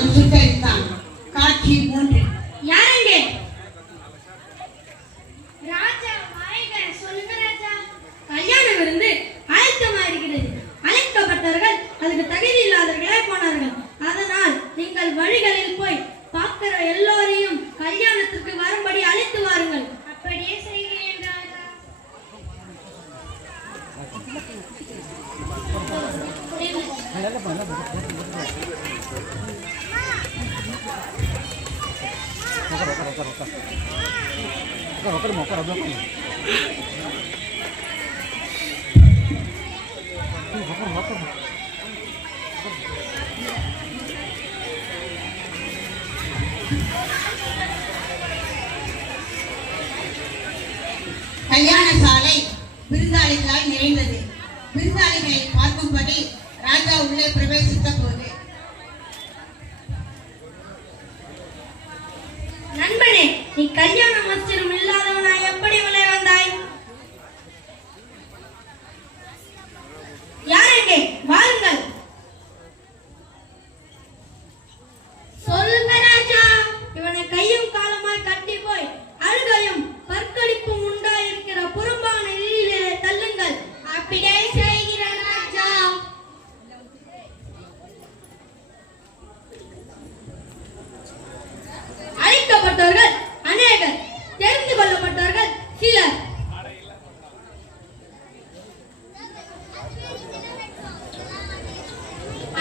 அவனுக்கு சுட்டரித்தான். காட்சி 3. யாரங்கே? ராஜா வாய்க. சொல்லுங்க ராஜா. கல்யாண விருந்து ஆயத்தமா இருக்கிறது. அழைக்கப்பட்டவர்கள் அதுக்கு தகுதி இல்லாதவர்களே போனார்கள். அதனால் நீங்கள் வழிகளில் போய் பார்க்கிற எல்லோரையும் கல்யாணத்திற்கு வரும்படி அழைத்து வாருங்கள். அப்படியே செய்கிறேன் ராஜா. கல்யாண சாலை விருந்தாளிகளால் நிறைந்தது. விருந்தாளிகளை பார்க்கும்படி ராஜா உள்ளே பிரவேசித்த போது, நண்பனே, நீ கல்யாண வஸ்திரம் இல்லாதவனா எப்படி உள்ளே வந்தாய்? யாரெங்கே? வாருங்கள். சொல்லுங்க ராஜா. இவனை கையும் காலமாய் கட்டி போய் அழுகையும் பற்களிப்பும் உண்டாயிருக்கிற புறம்பான நீரிலே தள்ளுங்கள். அப்படியே செய்கிற ராஜா. அழைக்கப்பட்டவர்கள் அநேகர், தெரிந்து கொள்ளப்பட்டவர்கள் சிலர்.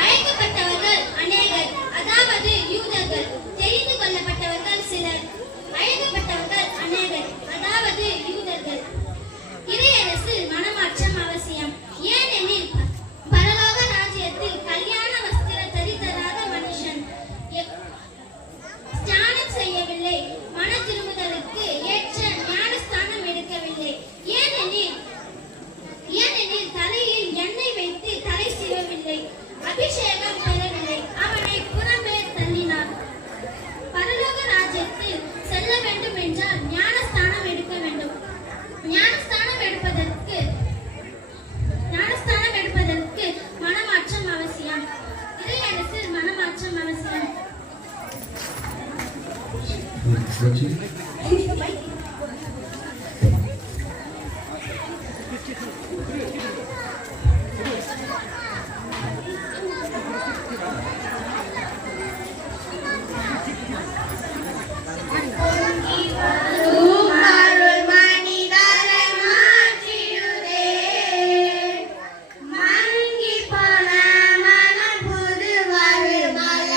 அழைக்கப்பட்டவர்கள் அநேகர், அதாவது யூதர்கள். தெரிந்து கொள்ளப்பட்டவர்கள் சிலர். அழைக்கப்பட்டவர்கள் அநேகர், அதாவது யூதர்கள். இறையரசில் மனமாற்றம் அவசியம். ஏனெனில் பரலோக ராஜ்யத்தில் கல்யாண வஸ்திர தரித்தராத மனுஷன் ஸ்நானம் செய்யவில்லை, மன திரும்புதலுக்கு ஏற்ற ஞானஸ்தானம் எடுக்கவில்லை. ஏனெனில் தலையில் எண்ணெய் வைத்து தலை சீவவில்லை, அபிஷேகம் பெறவில்லை. அவனை புறம்பே தள்ளினார். பரலோக ராஜ்யத்தில் செல்ல வேண்டும் என்றால் ஞானஸ்தானம் எடுக்க வேண்டும். ஞானஸ்தானம் எடுப்பதற்கு மனமாற்றம் அவசியம். இறையரசில் மனமாற்றம் அவசியம்.